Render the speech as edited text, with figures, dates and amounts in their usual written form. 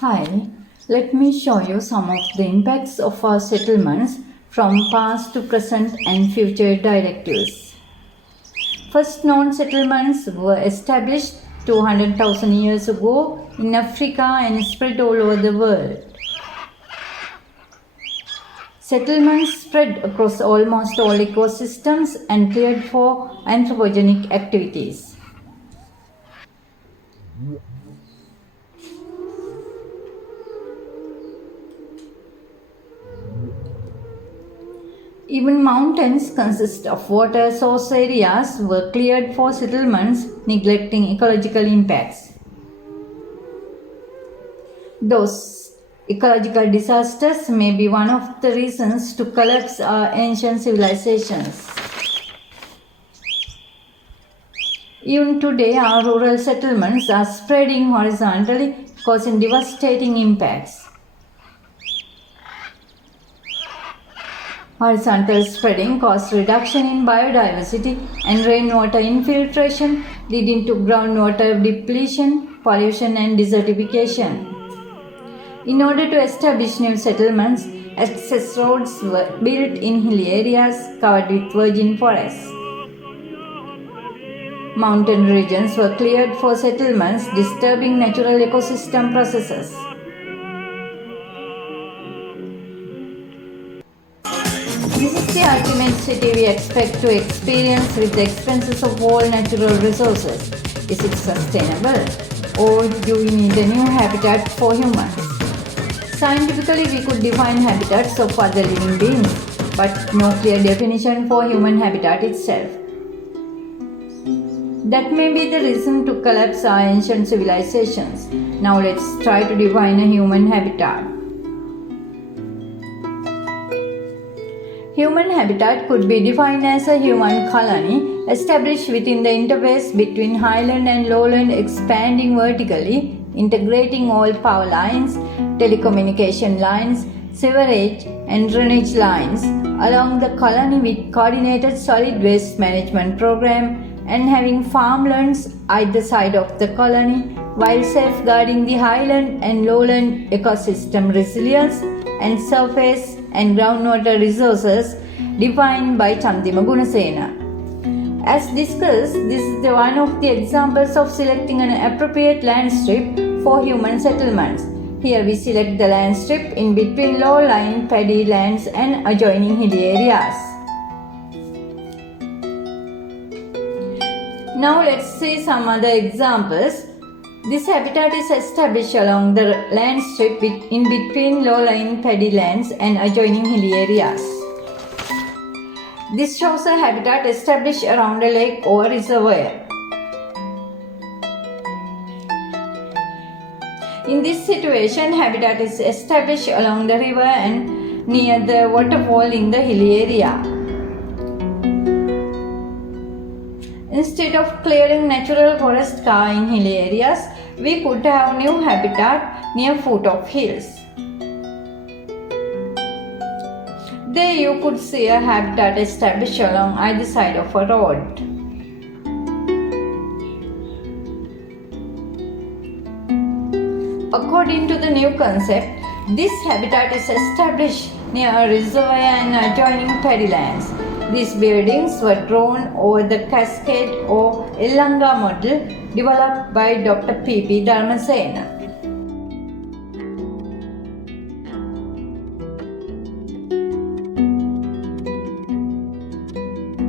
Hi, let me show you some of the impacts of our settlements from past to present and future directives. First known settlements were established 200,000 years ago in Africa and spread all over the world. Settlements spread across almost all ecosystems and cleared for anthropogenic activities. Even mountains consist of water source areas were cleared for settlements, neglecting ecological impacts. Those ecological disasters may be one of the reasons to collapse our ancient civilizations. Even today, our rural settlements are spreading horizontally, causing devastating impacts. Horizontal spreading caused reduction in biodiversity and rainwater infiltration, leading to groundwater depletion, pollution, and desertification. In order to establish new settlements, access roads were built in hilly areas covered with virgin forests. Mountain regions were cleared for settlements, disturbing natural ecosystem processes. This is the ultimate city we expect to experience with the expenses of all natural resources. Is it sustainable? Or do we need a new habitat for humans? Scientifically, we could define habitats of other living beings, but no clear definition for human habitat itself. That may be the reason to collapse our ancient civilizations. Now let's try to define a human habitat. Human habitat could be defined as a human colony established within the interface between highland and lowland, expanding vertically, integrating all power lines, telecommunication lines, sewerage and drainage lines along the colony with coordinated solid waste management program, and having farmlands either side of the colony while safeguarding the highland and lowland ecosystem resilience and surface and groundwater resources defined by Chandima Gunasena. As discussed, this is one of the examples of selecting an appropriate land strip for human settlements. Here we select the land strip in between low-lying paddy lands and adjoining hilly areas. Now let's see some other examples. This habitat is established along the land strip in between low-lying paddy lands and adjoining hilly areas. This shows a habitat established around a lake or reservoir. In this situation, habitat is established along the river and near the waterfall in the hilly area. Instead of clearing natural forest cover in hilly areas, we could have new habitat near foot of hills. There you could see a habitat established along either side of a road. According to the new concept, this habitat is established near a reservoir and adjoining paddy lands. These buildings were drawn over the cascade or Ellanga model developed by Dr. P.P. Dharmasena.